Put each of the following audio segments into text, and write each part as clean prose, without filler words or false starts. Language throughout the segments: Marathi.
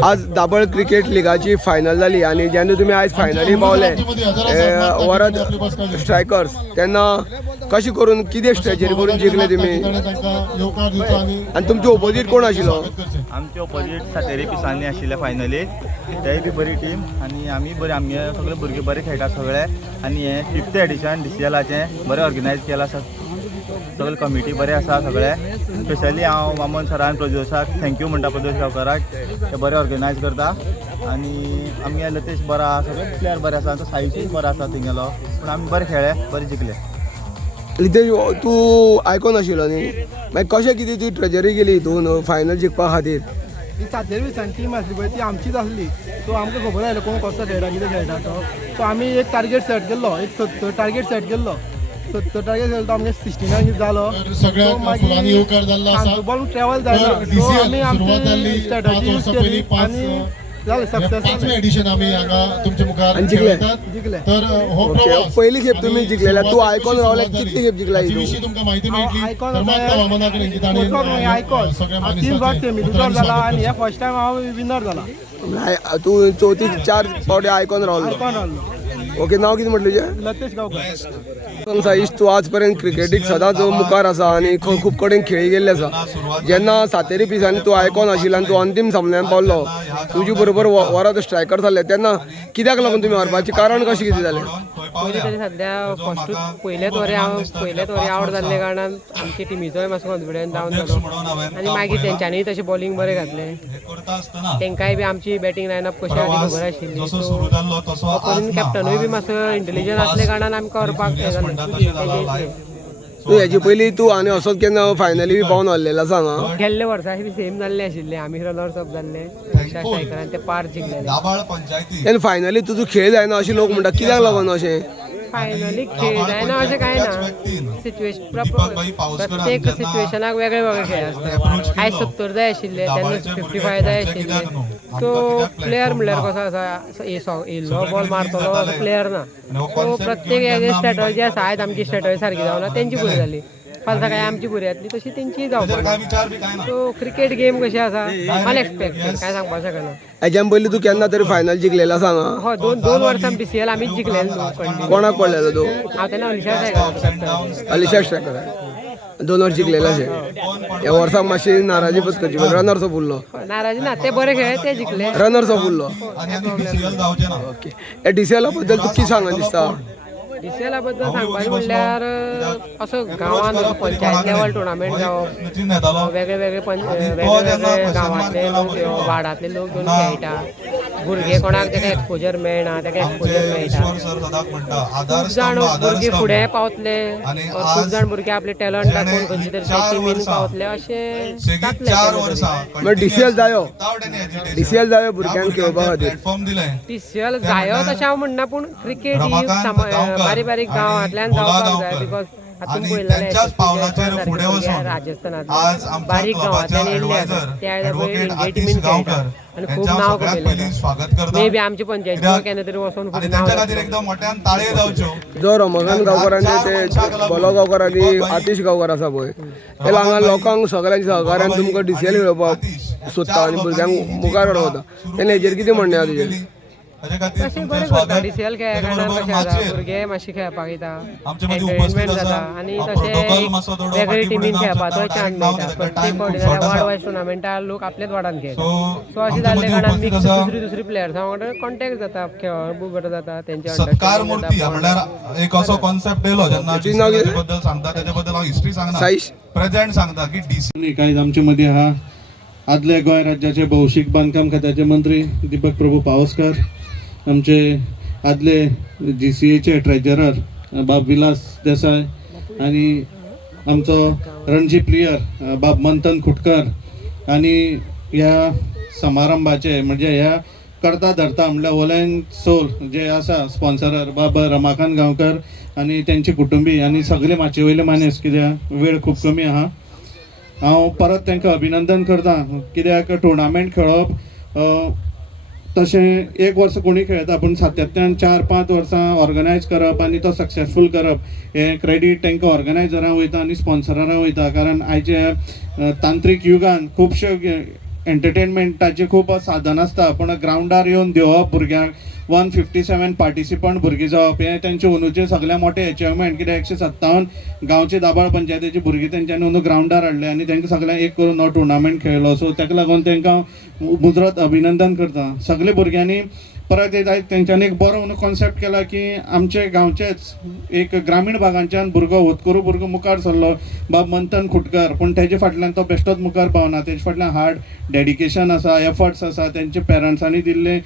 आज दाबळ क्रिकेट लिगाची फायनल जाली आणि जेन्ना तुम्ही आज फायनली पावले वरद स्ट्रायकर्स तेन्ना कशी करून कितें स्ट्रॅटेजी करून जिखले तुम्ही आणि तुमचे ओपोजीट कोण आशिल्लो? आमचे ओपोजीट सातेरी पिसांनी आशिल्ले फायनली तेय बी बरी टीम आणि आमी बरी आमगे सगळे भुरगे बरे खेळटा सगळे आणि हे 5th एडिशन DCLाचें बरें ऑर्गनायज केला सगळे कमिटी बरे आसा सगळे स्पेशली हांव वामन सरान प्रदोशाक थँक्यू म्हणटा प्रदोश गांवकाराक ते बरे ऑर्गनायज करता आणि आमगे लतेश बरो आसा सगळे प्लेयर बरे आसा तो साईशूय बरो आसा थिंगेलो पूण आमी बरे खेळ्ळे बरे जिखले. लितेश तूं आयकोन आशिल्लो न्ही मागीर कशें कितें ती ट्रेजरी गेली हितून फायनल जिखपा खातीर? ही सातेरी टीम आसली पळय ती आमचीच आसली सो आमकां खबर आसलें कोण कसो खेळटा कितें खेळटा तो सो आमी एक टार्गेट सेट केल्लो एक 70 टार्गेट सेट केल्लो 70 टार्गेट केल्लो तो आमगे 16 जालो मागीर बॉल ट्रॅवल जायना सो आमी आमची स्ट्रॅटजी यूज केली आणि जालें सक्सेस एडिशन आमी हांगा तुमच्या मुखार जिखले तर हो पहिली खेप तुम्ही जिखलेल्या तू आयकॉन रावले कितली खेप जिखला विषयी तुमकां माहिती मेळटली आयकॉन तर मागता वामना कडेन की ताणें आयकॉन सगळ्या 3 फावट सेमी लुजर जाला आणि हे फर्स्ट टाइम हांव विनर जाला. तू चौथी 4 फावटी आयकॉन रावलो. आयकॉन रावलो. ओके नाव कितें म्हटलें तुजें? लतेश गांवकर. साईश तू आज पर्यंत क्रिकेटीक सदांच मुखार आसा आणि खूब कडेन खेळी गेल्ले आसा. जेन्ना सातेरी पिसांनी तू आयकॉन आशिल्लो आनी तू अंतीम सामन्यान पावलो तुजे बरोबर वरात स्ट्रायकर जाल्ले तेन्ना कित्याक लागून तुमी हरपाचें कारण कशें कितें जालें? पयलीं तरी सद्या पयलेच वरें आवट जाल्ले कारणान आमची टिमीचोय मातसो कॉन्फिडन्स डावन जालो आनी मागीर तेंच्यांनी तशें बॉलिंग बरें घातलें तेंकाय बी आमची बॅटींग लायनअप कशी आसा खबर आशिल्ली सो ऑपोनंट कॅप्टनूय बी मातसो इंटेलिजंट आसले कारणान आमकां व्हरपाक हें जालें. तू हेजे पयलीं तूं आनी असोच केन्ना फायनली बी पावन हरलेलो आसा हांगा? गेल्ले वर्सा बी सेम जाल्ले आशिल्ले आमी रनर्स अप जाल्ले स्ट्रायकरान ते पार जिखलेले. तेन्ना फायनली तुजो खेळ जायना अशें लोक म्हणटा कित्याक लागून अशें? फायनली खेळ जायना अशें कांय ना प्रत्येक सिच्युएशनाक वेगळे वेगळे खेळ आसता. आयज 70 जाय आशिल्ले तेन्ना 55 जाय आशिल्ले सो प्लेयर म्हणल्यार कसो आसा येयल्लो बॉल मारतलो असो प्लेयर ना सो प्रत्येक हेजे स्ट्रॅटजी आसा. आयज आमची स्ट्रॅटजी सारकी जावना तेंची बरी जाली फाल सकाळी आमची बरी जातली तशी तेंची जावपाक सो क्रिकेट गेम कशी आसा अनएक्सपेक्टेड काय सांगपाक शकना. हेज्या पयलीं तू केन्ना तरी फायनल जिखलेलो आसा हांगा? हय दोन वर्सां DCL आमीच जिखलेलो कंटिन्यू. कोणाक पडलेलो तू? हांव तेन्ना अलिशा स्ट्रायकर 2 वर्स जिखलेलो अशें. ह्या वर्साक मातशी नाराजी पत्करची रनर्स अप उरलो. नाराजी ना ते बरे खेळ ते जिखले रनर्स अप उरलो. ओके हे DCL बद्दल तू कितें सांगून दिसता? DCL बद्दल सांगपाचें म्हणल्यार असो गांवांत असो पंचायत लेवल टुर्नामेंट जावप वेगळे वेगळे गांवांतले लोक वाडांतले लोक घेवन खेळटा भुरगे कोणाक ताका एक्सपोजर मेळना ताका एक्सपोजर मेळटा खूब जाण भुरगे फुडें पावतले खूब जाण भुरगे आपले टॅलंट दाखोवन खंयचे तरी टिमीन पावतले अशें जातलें. DCL जायो भुरग्यांक खेळपा खातीर. DCL जायो तशें हांव म्हणना पूण क्रिकेट ही बारीक बारीक गांवांतल्यान जावपाक जाय बिकॉज हातून पळयलें राजस्थानांतल्यान बारीक गांवांतल्यान येयल्ले आसात ते आयज इंडिया टिमीन खेळटा आनी खूब नांव कमयलें. मे बी आमचे पंचायतीन केन्ना तरी वचून खूब नांव जो रमाकांत गांवकारांचे ते बोलो गांवकार आनी आतिश गांवकार आसा पळय ते हांगा लोकांक सगळ्यांच्या सहकार्यान तुमकां DCL खेळोवपाक सोदता आनी भुरग्यांक मुखार व्हरता तेन्ना हेजेर कितें म्हणणें आहा तुजें? तशें बरें करता DCL खेळ्ळ्या कारणान कशें जाता भुरगे मातशें खेळपाक येता एंटरटेनमेंट जाता आनी तशें वेगळे टिमीन खेळपाचोय चान्स मेळटा. प्रत्येक फावटी जाल्यार वार्ड वायज टुर्नामेंटार लोक आपलेच वार्डान खेळटा सो अशें जाल्ले कारणान मिक्स दुसरी प्लेयर्सां वांगडा कॉन्टेक्ट जाता खेळप खूब बरो जाता तेंचे एक असो कॉन्सेप्ट येयलो जेन्ना बद्दल सांगता तेच्या बद्दल हांव हिस्ट्री सांगना प्रेझेंट सांगता की DC कायज आमचे मदीं आहा आदले गोंय राज्याचे भौशीक बांदकाम खात्याचे मंत्री दीपक प्रभू पावसकर आमचे आदले GCAचे ट्रेजरर बाब विलास देसाय आणि आमचो रणजी प्लेयर बाब मंथन खुटकर आणि ह्या समारंभाचे म्हणजे ह्या करता धरता म्हणल्यार ओलेन सोल जे आसा स्पॉन्सरर बाब रमाकांत गांवकर आणि त्यांची कुटुंबी आणि सगळे माचे वयले मानेस कित्याक वेळ खूब कमी आहा हांव परत तांकां अभिनंदन करता कित्याक टुर्नामेंट खेळप तशें एक वर्स कोणी खेळटा पूण सातत्यान 4-5 वर्सां ऑर्गनायज करप आनी तो सक्सेसफूल करप हें क्रेडीट तांकां ऑर्गनायझरांक वयता आनी स्पॉन्सरांक वयता कारण आयच्या तांत्रीक युगान खुबश्यो एंटरटेनमेंटाची खूब साधन आसता, पूण ग्रावंडार येवन देवप भुरग्यांक 157 पार्टिसिपंट भुरगीं जावप हें तेंचे अंदूचें सगळ्यां मोठें अचिवमेंट, कित्याक 157 गांवचे दाबाळ पंचायतीची भुरगीं तेंच्यांनी अंदू ग्रावंडार हाडले आनी तेंकां सगळ्यांक एक करून हो टुर्नामेंट खेळलो. सो ताका लागून तेंकां मुजरत अभिनंदन करता. सगळे भुरग्यांनी परत एक तेंच्यांनी एक बरो म्हणून कॉन्सेप्ट केला की आमचे गांवचेच एक ग्रामीण भागांच्यान भुरगो होतकरू भुरगो मुखार सरलो, बाब मंथन खुटकर, पूण तेजे फाटल्यान तो बेश्टोच मुखार पावना, तेजे फाटल्यान हार्ड डेडिकेशन आसा, एफर्ट्स आसा, तेंचे पेरंट्सांनी दिल्ले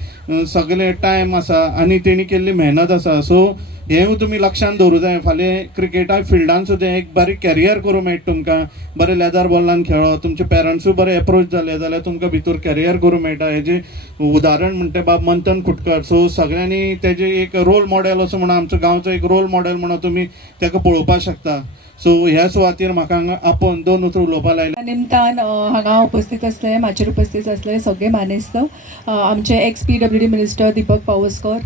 सगळे टायम आसा आनी तेणी केल्ली मेहनत आसा. सो हेंवूय तुमी लक्षांत दवरूं जाय. फाल्यां क्रिकेटा फिल्डान सुद्दां एक बारीक कॅरियर करूं मेळटा तुमकां, बरें लेदर बॉलान खेळो, तुमचे पेरंट्सूय बरे एप्रोच जाले जाल्यार तुमकां भितर कॅरियर करूं मेळटा. हेजें उदाहरण म्हणटा बाब मंथन खुटकर. सो सगळ्यांनी तेजे एक रोल मॉडेल असो म्हणून आमचो गांवचो एक रोल मॉडेल म्हणून तुमी ताका पळोवपाक शकता. सो ह्या सुवातेर म्हाका हांगा आपोवन 2 उतर उलोवपाक लायले. निमतान हांगा उपस्थित असले, माचेर उपस्थित असले सगळे मानेस्त आमचे x PWD minister Deepak Pawaskar,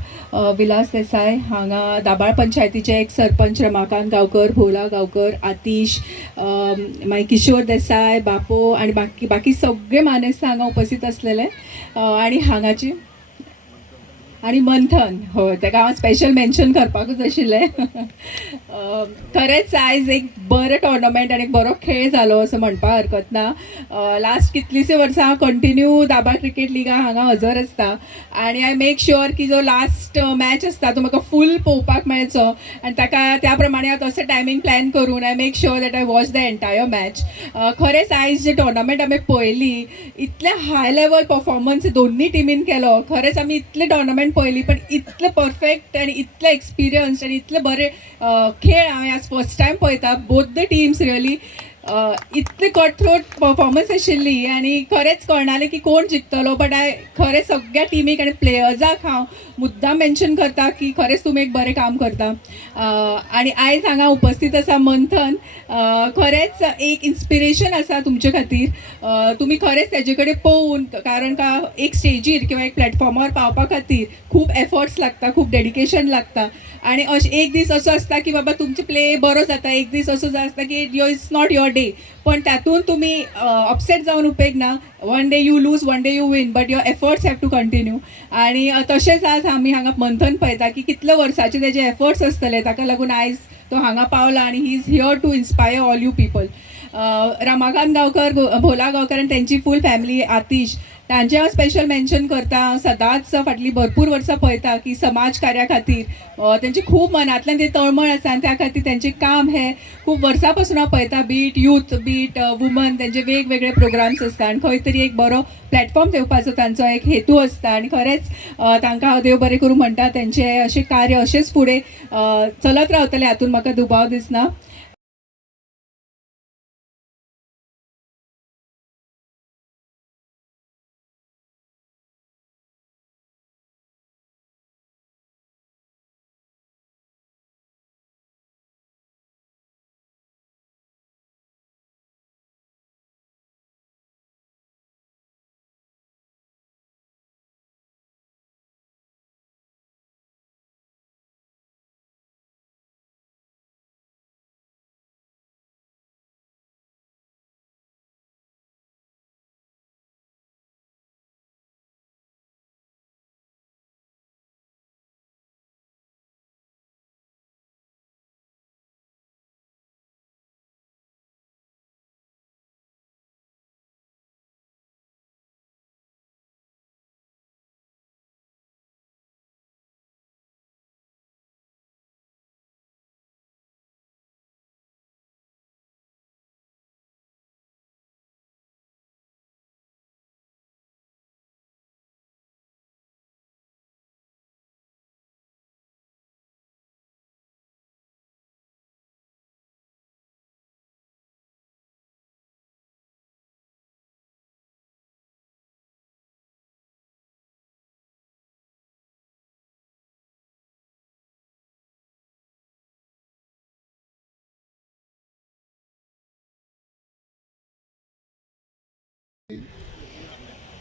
Vilas देसाय, हांगा दाबाळ पंचायतीचे एक सरपंच रमाकांत गांवकर, भोला गांवकर, आतिश, मागीर किशोर देसाय, बापो आणि बाकी सगळे मानेस्त हांगा उपस्थित असलेले. आणि हांगाची आणि मंथन, हो ताका हांव स्पेशल मेन्शन करपाकूच आशिल्लें. खरेंच आयज एक बरो टोर्नामेंट आनी एक बरो खेळ जालो असं म्हणपाक हरकत ना. लास्ट कितलींशीं वर्सां हांव कंटिन्यू दाबाळ क्रिकेट लिगा हांगा हजर आसता आनी आय मेक शुअर की जो लास्ट मॅच आसता तो म्हाका फूल पळोवपाक मेळचो आनी ताका त्या प्रमाणे हांव तसो टायमींग प्लॅन करून I make sure that I watch the entire match. खरेंच आयज जे टोर्नामेंट आमी पळयली, इतले हाय लेवल परफॉर्मन्स दोन्ही टिमीन केलो. खरेंच आमी इतले टोर्नामेंट पळयली पण इतले परफेक्ट आनी इतले एक्सपिरियन्स आनी इतले बरे खेळ हांवें आज फर्स्ट टायम पळयता. बोथ द टिम्स रियली इतले कट थ्रोट परफॉर्मन्स आशिल्ली आनी खरेंच कळनालें की कोण जिखतलो. बट हांव खरेंच सगळ्या टिमीक आनी प्लेयर्साक हांव मुद्दाम मेन्शन करता की खरेंच तुमी एक बरें काम करता. आनी आयज हांगा उपस्थित आसा मंथन, खरेंच एक इन्स्पिरेशन आसा तुमचे खातीर. तुमी खरेंच तेजे कडेन पळोवन, कारण का एक स्टेजीर किंवा एक प्लॅटफॉर्मार पावपा खातीर खूब एफर्ट्स लागता, खूब डेडिकेशन लागता. आनी एक दीस असो आसता की बाबा तुमचे प्ले बरो जाता, एक दीस असो आसता की इट्स नॉट युअर डे, पण तातूंत तुमी अपसेट जावन उपेग ना. One day you lose, one day you win, but your efforts have to continue. आनी तशेंच आज आमी हांगा मंथन पळयता की कितले वर्साचे तेजे एफर्ट्स आसतले, ताका लागून आयज तो हांगा पावला आनी he is here to inspire all you people. Ramakant Gaonkar, Bhola Gaonkar आनी तेंची फूल फॅमिली, आतिश, तांचे हांव स्पेशल मेन्शन करता. हांव सदांच फाटलीं भरपूर वर्सां पळयता की समाज कार्या खातीर तेंची खूब मनांतल्यान ती तळमळ आसा आनी त्या खातीर तेंचें काम हें खूब वर्सां पासून हांव पळयता. बीट यूथ, बीट वुमन, तेंचे वेगवेगळे प्रोग्राम्स आसता आनी खंय तरी एक बरो प्लॅटफॉर्म दिवपाचो तांचो एक हेतू आसता. आनी खरेंच तांकां हांव देव बरें करूं म्हणटा. तेंचे अशें कार्य अशेंच फुडें चलत रावतलें, हातूंत म्हाका दुबाव दिसना.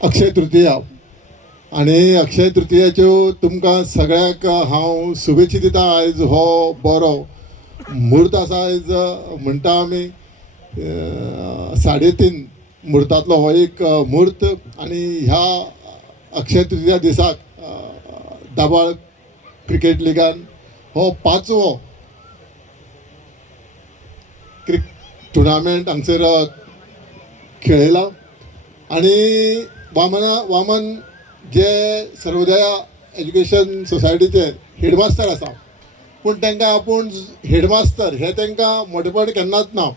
अक्षय तृतीया आणि अक्षय तृतीयाच्यो तुमकां सगळ्याक हांव शुभेच्छा दिता. आयज हो बरो मुहूर्त आसा. आयज म्हणटा आमी 3:30 मुहूर्तातलो हो एक मुहूर्त आणि ह्या अक्षय तृतीया दिसाक दाबाळ क्रिकेट लिगान हो 5वो टुर्नामेंट हांगसर खेळयला आणि वामन जे सर्वोदया एज्युकेशन सोसायटीचे हेडमास्तर आसा पूण तांकां आपूण हेडमास्तर हे तांकां मोठेपण केन्नाच ना.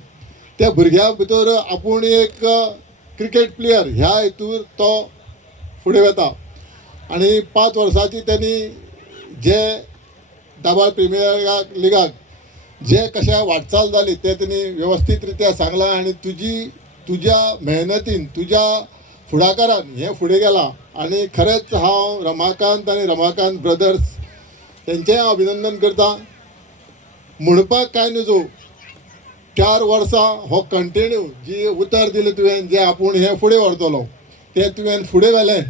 त्या भुरग्या भितर आपूण एक क्रिकेट प्लेयर ह्या हेतूर तो फुडें वता आणि 5 वर्सांची त्यांनी जे दाबाळ प्रिमियर लिगाक जे कशा वाटचाल जाली ते त्यांनी व्यवस्थित रित्या सांगला आणि तुज्या मेहनतीन तुज्या फुडाकारान हे फुडें गेला आणि खरेंच हांव रमाकांत आणि रमाकांत ब्रदर्स त्यांचें अभिनंदन करता. म्हणपाक कांय नजो 4 वर्सां हो कंटिन्यू जी उतर दिलें तुवें जे आपूण हे फुडें व्हरतलो ते तुवें फुडें व्हेलें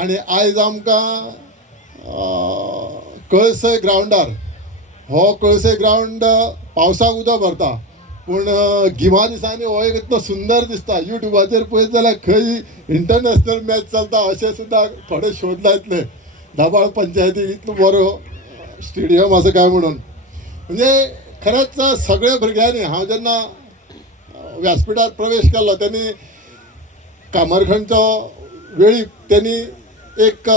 आणि आयज आमकां कळसय ग्रावंडार हो कळसय ग्रावंड पावसाक उदक भरता पूण गिमा दिसांनी हो एक इतलो सुंदर दिसता. युट्यूबाचेर पळयत जाल्यार खंय इंटरनॅशनल मॅच चलता अशें सुद्दां थोडे शोध लायतले. दाबाळ पंचायतीक इतलो बरो स्टेडियम आसा काय म्हणून म्हणजे खरेंच सगळ्या भुरग्यांनी हांव जेन्ना व्यासपीठार प्रवेश केलो त्यांनी कामरखंडचो वेळीप त्यांनी एक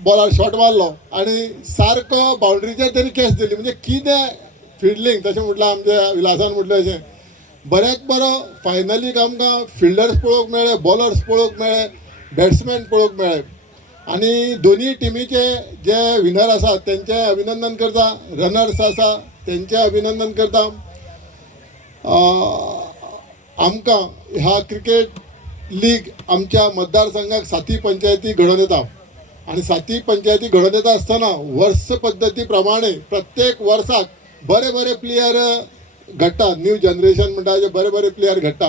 बॉलार शॉट मारलो आणि सारको बाउंड्रीचेर त्यांनी कॅच दिली. म्हणजे कितें फिल्डिंग तशें म्हटल्यार आमच्या विलासान म्हटलें अशें बऱ्याक बरो फायनलीक आमकां फिल्डर्स पळोवंक मेळ्ळे, बॉलर्स पळोवंक मेळ्ळे, बॅट्समॅन पळोवंक मेळ्ळे आणि दोनी टिमीचे जे विनर आसात तेंचें अभिनंदन करता, रनर्स आसा तेंचें अभिनंदन करता. आमकां ह्या क्रिकेट लीग आमच्या मतदारसंघाक 7 पंचायती घडोवन येता आणि 7 पंचायती घडोवन येता आसतना वर्स पद्दती प्रमाणे प्रत्येक वर्साक बरे बरे प्लेयर घडटा. न्यू जनरेशन म्हणटा जे बरे बरे प्लेयर घडटा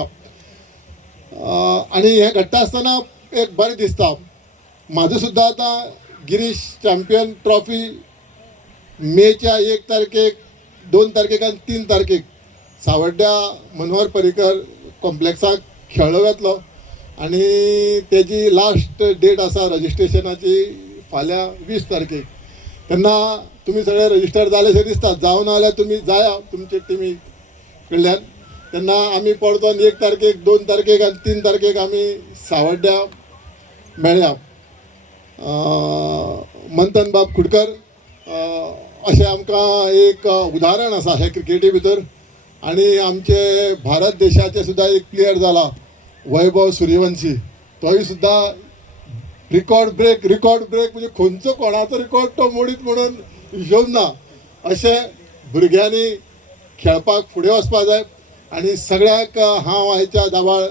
आणि हे घडटा आसतना एक बरें दिसता. माझं सुद्धा आता गिरीश चॅम्पियन ट्रॉफी मेच्या 1 तारखेक 2 तारखेक आणि 3 तारखेक सावड्ड्या मनोहर पर्रीकर कॉम्प्लेक्साक खेळ्ळो वतलो आणि तेजी लास्ट डेट आसा रजिस्ट्रेशनाची फाल्यां 20 तारखेक. तेन्ना तुमी सगळे रजिस्टर जालेशें दिसता. जावं ना जाल्यार तुमी जाया तुमचे टिमी कडल्यान. तेन्ना आमी परतून 1 तारखेक 2 तारखेक आनी 3 तारखेक आमी सावड्ड्या मेळया. मंथन बाब खुडकर अशें आमकां एक उदाहरण आसा हे क्रिकेटी भितर आणि आमचे भारत देशाचे सुद्धा एक प्लेयर जाला वैभव सूर्यवंशी. तोय सुद्धा रिकॉर्ड ब्रेक म्हणजे खंयचो कोणाचो रिकॉर्ड तो मोडीत म्हणून हिशोब ना. अशें भुरग्यांनी खेळपाक फुडें वचपाक जाय आणि सगळ्याक हांव आयच्या दाबाळ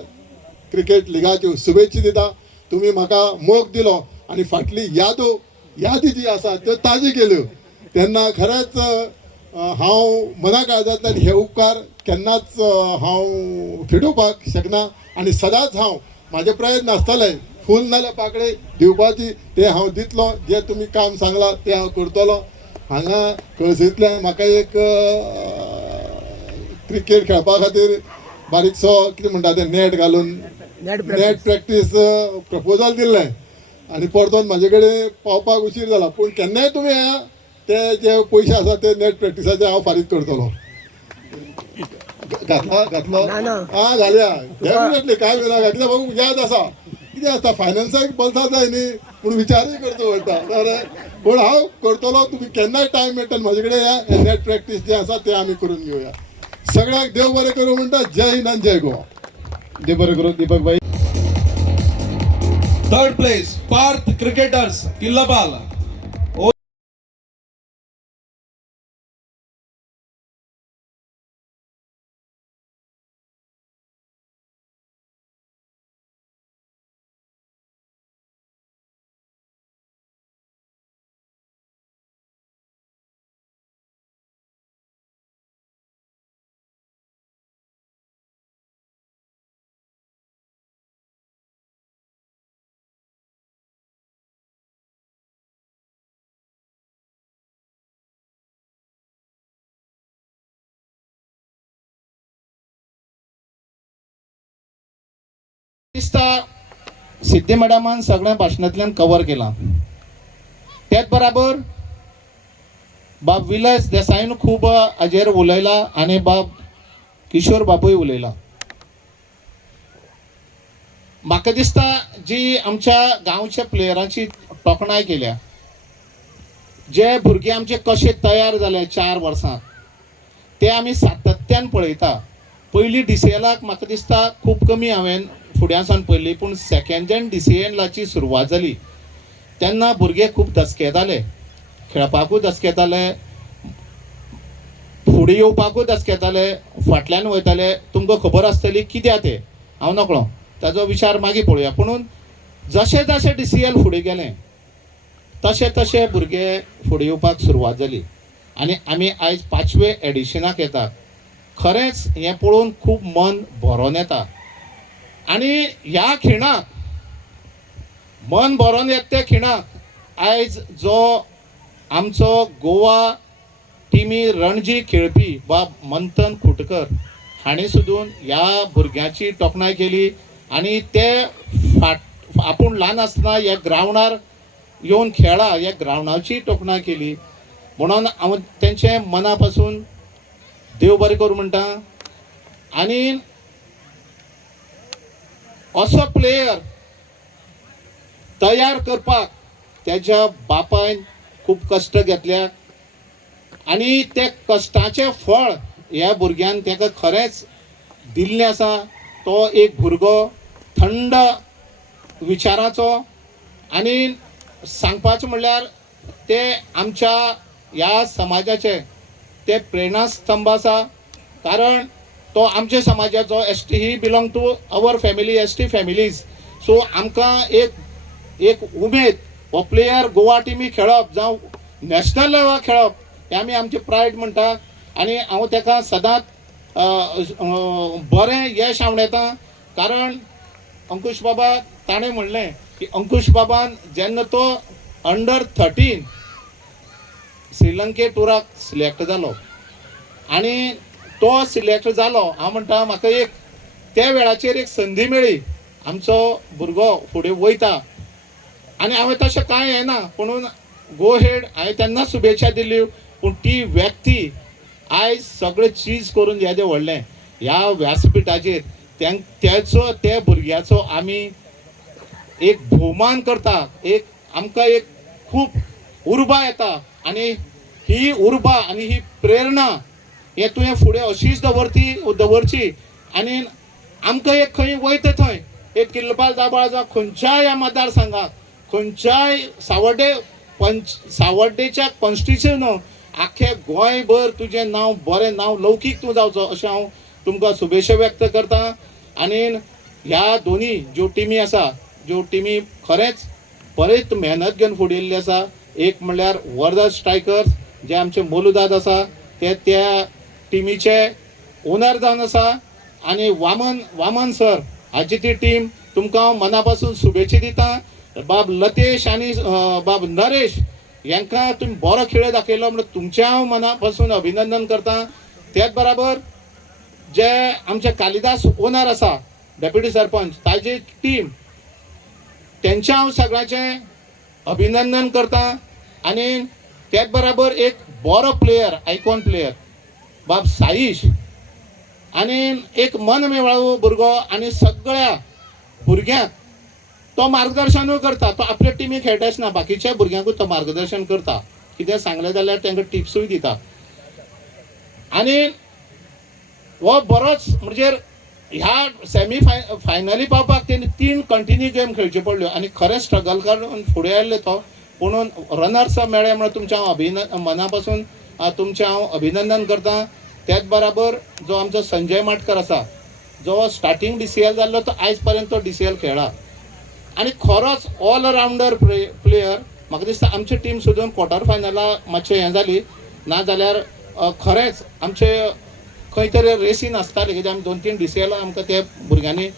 क्रिकेट लिगाच्यो शुभेच्छा दिता. तुमी म्हाका मोग दिलो आणि फाटली यादी जी आसा त्यो ताजी केल्यो तेन्ना खरेंच हांव मना काळजांतल्यान हे उपकार केन्नाच हांव फिडोवपाक शकना आणि सदांच हांव म्हाजे प्रयत्न आसतले फूल नाल्यार पाकळे दिवपाची ते हांव दितलो. जे तुमी काम सांगला ते हांव करतलो. हांगा कळसेंतल्यान म्हाका एक क्रिकेट खेळपा खातीर बारीकसो कितें म्हणटा तें नेट घालून नेट प्रॅक्टीस प्रपोजल दिल्लें आणि परतून म्हाजे कडेन पावपाक उशीर जाला पूण केन्नाय तुमी येया ते जे पयशे आसा ते नेट प्रॅक्टिसाचे हांव फारीक करतलो. घातलो आं घालया डेफिनेटली काय भिना कित्याक म्हाका याद आसा कितें आसता फायनान्साक बलसा जाय न्ही पूण विचारूय करचो पडटा. तर पूण हांव करतलो. तुमी केन्नाय टायम मेळटा म्हाजे कडेन या हे नेट प्रॅक्टीस जे आसा ते आमी करून घेवया. सगळ्याक देव बरें करूं म्हणटा. जय हिंद आनी जय गोवा. देव बरें करूं दीपक भाई. Third place Parth cricketers Killapal. दिसता सिद्धी मॅडमान सगळ्या भाशणांतल्यान कव्हर केला. त्याच बरोबर बाब विलास देसाईन खूब हाजेर उलयला आनी बाब किशोर बाबूय उलयला. म्हाका दिसता जी आमच्या गांवच्या प्लेयरांची तोखणाय केल्या, जे भुरगे आमचे कशे तयार जाले 4 वर्सां ते आमी सातत्यान पळयता. पयलीं DCLाक म्हाका दिसता खूब कमी हांवें फुड्यासान पयली, पूण सेकंड जेन DCLाची सुरवात जाली तेन्ना भुरगे खूब दसकेताले, खेळपाकूय दसकेताले, फुडें येवपाकूय दसकेताले, फाटल्यान वयताले. तुमकां खबर आसतली कित्याक ते हांव नकळो, ताजो विचार मागीर पळोवया. पूण जशें जशें DCL फुडें गेलें तशें तशें भुरगे फुडें येवपाक सुरवात जाली आनी आमी आयज 5वें एडिशनाक येता. खरेंच हें पळोवन खूब मन भरोन येता. आनी ह्या खिणाक मन भरोन येता त्या खिणाक आयज जो आमचो गोवा टिमी रणजी खेळपी बाब मंथन खुटकर हांणी सुद्दां ह्या भुरग्यांची तोखणाय केली आनी ते आपूण ल्हान आसतना ह्या ग्रावंडार येवन खेळा ह्या ग्रावंडाची तोखणाय केली. म्हणून हांव तेंचे मना पासून देव बरें करूं म्हणटा. आनी असो प्लेयर तयार करपाक त्याच्या बापायन खूब कश्ट घेतल्या आनी ते कश्टाचें फळ ह्या भुरग्यान ताका खरेंच दिल्लें आसा. तो एक भुरगो थंड विचाराचो आनी सांगपाचें म्हणल्यार ते आमच्या ह्या समाजाचे ते प्रेरणास्तंभ आसा. कारण तो आमच्या समाजाचो ST ही belong to our family ST families. So आमकां एक उमेद हो प्लेयर गोवा टिमी खेळप जावं नॅशनल लेवल खेळप हे आमी आमचे प्रायड म्हणटा. आनी हांव ताका सदांच बरें यश हांव येता. कारण अंकुश बाबा ताणें म्हणलें की अंकुश बाबान जेन्ना तो अंडर-13 श्रीलंके टुराक सिलेक्ट जालो आनी तो सिलेक्ट जालो, हांव म्हणटा म्हाका एक त्या वेळाचेर एक संदी मेळ्ळी, आमचो भुरगो फुडें वयता आनी हांवें तशें कांय हें ना, पुणून गो हेड हांवें तेन्ना शुभेच्छा दिल्यो. पूण ती व्यक्ती आयज सगळें चीज करून येदें व्हडलें ह्या व्यासपिठाचेर त्याचो त्या भुरग्याचो आमी एक भोवमान करता. एक आमकां एक खूब उर्बा येता आनी ही उर्बा आनी ही प्रेरणा हे तुवें फुडें अशीच दवरची आनी आमकां एक खंय वयता थंय एक किल्लपाल दाबाळ जावं खंयच्याय ह्या मतदारसंघात खंयच्याय सावड्डेच्या कॉन्स्टिट्युशन आख्खे गोंयभर तुजें नांव बरें नांव लौकीक तूं जावचो अशें हांव तुमकां शुभेच्छा व्यक्त करता. आनी ह्या दोनी ज्यो टिमी आसा ज्यो टिमी खरेंच बरेच मेहनत घेवन फुडें येयल्ली आसा. एक म्हणल्यार वर्धा स्ट्रायकर्स जे आमचे मोलूदाद आसा ते त्या टिमीचे ओनर जावन आसा आनी वामन सर हाची ती टीम तुमकां मना पासून शुभेच्छा दिता. बाब लतेश आनी बाब नरेश हांकां तुमी बरो खेळ दाखयलो म्हणून तुमचें हांव मना पासून अभिनंदन करता. त्याच बरोबर जे आमचे कालिदास ओनर आसा डेप्युटी सरपंच ताजी टीम तेंचें हांव सगळ्यांचें अभिनंदन करता. आनी त्याच बरोबर एक बरो प्लेयर आयकॉन प्लेयर बाब साईश आनी एक मनमेळावो भुरगो आनी सगळ्या भुरग्यांक तो मार्गदर्शनूय करता. तो आपल्या टिमी खेळटा आसना बाकीच्या भुरग्यांकूय तो मार्गदर्शन करता. कितें सांगलें जाल्यार तांकां टिप्सूय दिता. आनी हो बरोच म्हणजे ह्या सेमी फायनली पावपाक तेणी 3 कंटिन्यू गेम खेळच्यो पडल्यो आनी खरें स्ट्रगल करून फुडें आयल्ले तो. पुणून रनर्स मेळ्ळे म्हणून तुमच्या हांव मना पासून तुमचें हांव अभिनंदन करता. त्याच बरोबर जो आमचो संजय माटकर आसा जो स्टार्टींग DCL जाल्लो तो आयज पर्यंत तो DCL खेळ्ळा आनी खरोच ऑल रावंडर प्लेयर. म्हाका दिसता आमची टीम सुद्दां क्वॉर्टर फायनला मातशें हें जाली ना जाल्यार खरेंच आमचे खंय तरी रेसीन आसताली कित्याक आमी 2-3 DCL आमकां त्या भुरग्यांनी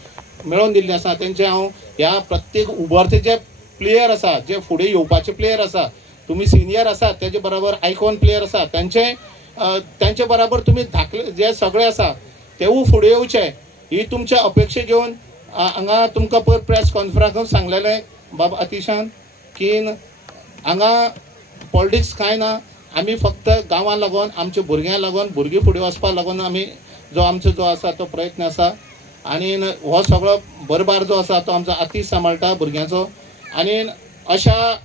मेळोवन दिल्लीं आसा. तेंचे हांव ह्या प्रत्येक उबरते जे प्लेयर आसा जे फुडें येवपाचे प्लेयर आसा तुमी सिनियर आसात तेजे बरोबर आयकॉन प्लेयर आसा तेंचे बरोबर तुमी धाकले जे सगळे आसा तेवूय फुडें येवचे ही तुमचे अपेक्षा घेवन हांगा तुमकां पयर प्रेस कॉन्फरन्सांत सांगलेलें बाब अतिशान की हांगा पॉलिटिक्स कांय ना, आमी फक्त गांवां लागून आमच्या भुरग्यांक लागून भुरगीं फुडें वचपा लागून आमी जो आमचो जो आसा तो प्रयत्न आसा आनी हो सगळो बरबार जो आसा तो आमचो आतीश सांबाळटा भुरग्यांचो. आनी अशा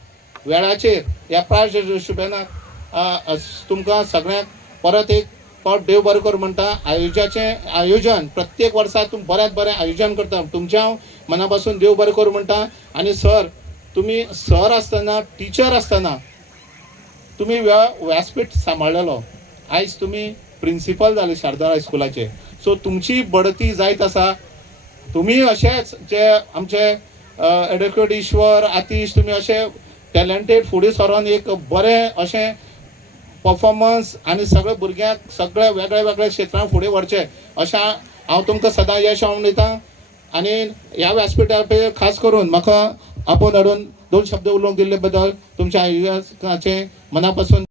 वेळाचेर ह्या प्रायज डिस्ट्रिब्युशनाक तुमकां सगळ्यांक परत एक फावट देव बरें कर म्हणटा. आयोजन प्रत्येक वर्सा तूं बऱ्यांत बरें आयोजन करता, तुमच्या हांव मना पासून देव बरें कर म्हणटा. आनी सर, तुमी सर आसतना टिचर आसतना तुमी व्यासपीठ सांबाळलेलो, आयज तुमी प्रिंसिपल जाले शारदा हायस्कुलाचे. सो तुमची बडती जायत आसा. तुमी अशेंच जे आमचे एडवोकेट ईश्वर आतीश तुमी अशे टॅलंटेड फुडें सरोन एक बरें अशें परफॉर्मन्स आनी सगळे भुरग्यांक सगळे वेगळे वेगळे क्षेत्रांत फुडें व्हरचे अशें हांव तुमकां सदां यश हांव दितां. आनी ह्या व्यासपीठार खास करून म्हाका आपोवन हाडून 2 शब्द उलोवंक दिल्ले बद्दल तुमच्या आयोजकाचे मना पासून